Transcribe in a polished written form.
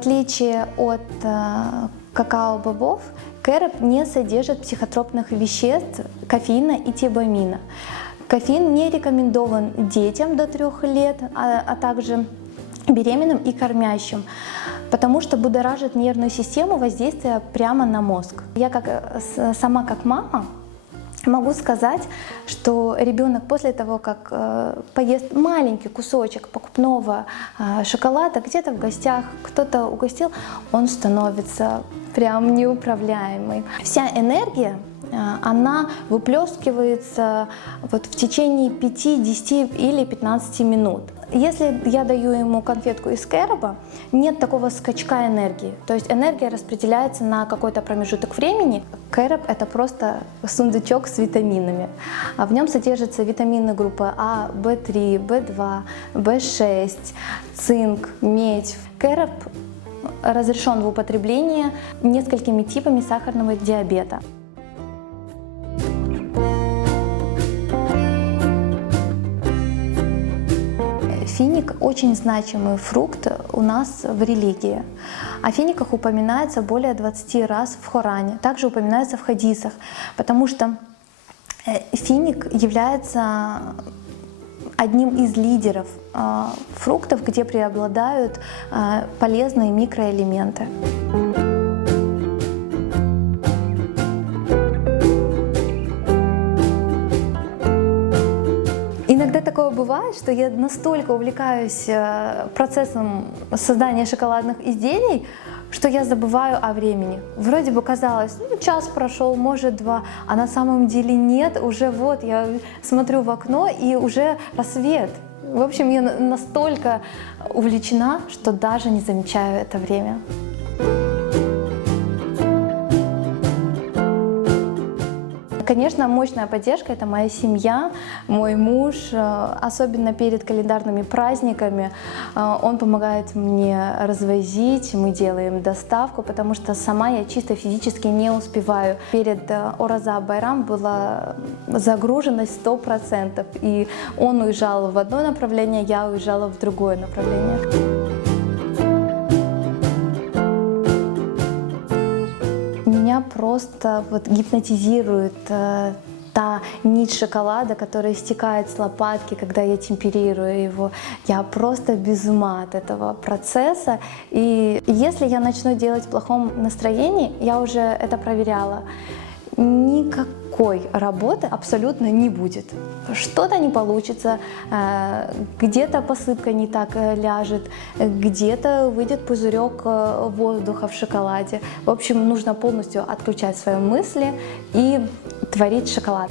отличие от какао-бобов, кэроп не содержит психотропных веществ кофеина и тиамина. Кофеин не рекомендован детям до 3 лет, а также беременным и кормящим, потому что будоражит нервную систему, воздействие прямо на мозг. Я сама как мама могу сказать, что ребенок после того, как поест маленький кусочек покупного шоколада, где-то в гостях кто-то угостил, он становится прям неуправляемый. Вся энергия, она выплескивается вот в течение 5, 10 или 15 минут. Если я даю ему конфетку из кэроба, нет такого скачка энергии. То есть энергия распределяется на какой-то промежуток времени. Кэроп — это просто сундучок с витаминами. В нем содержатся витамины группы А, В3, В2, В6, цинк, медь. Кэроп разрешен в употреблении несколькими типами сахарного диабета. Финик – очень значимый фрукт у нас в религии. О финиках упоминается более 20 раз в Коране, также упоминается в хадисах, потому что финик является одним из лидеров фруктов, где преобладают полезные микроэлементы. Иногда такое бывает, что я настолько увлекаюсь процессом создания шоколадных изделий, что я забываю о времени. Вроде бы казалось, час прошел, может 2, а на самом деле нет, уже вот я смотрю в окно и уже рассвет. В общем, я настолько увлечена, что даже не замечаю это время. Конечно, мощная поддержка — это моя семья, мой муж, особенно перед календарными праздниками. Он помогает мне развозить, мы делаем доставку, потому что сама я чисто физически не успеваю. Перед Ораза Байрам была загруженность 100%, и он уезжал в одно направление, я уезжала в другое направление. Меня просто гипнотизирует та нить шоколада, которая стекает с лопатки, когда я темперирую его. Я просто без ума от этого процесса. И если я начну делать в плохом настроении, я уже это проверяла, никакой работы абсолютно не будет. Что-то не получится, где-то посыпка не так ляжет, где-то выйдет пузырек воздуха в шоколаде. В общем, нужно полностью отключать свои мысли и творить шоколад.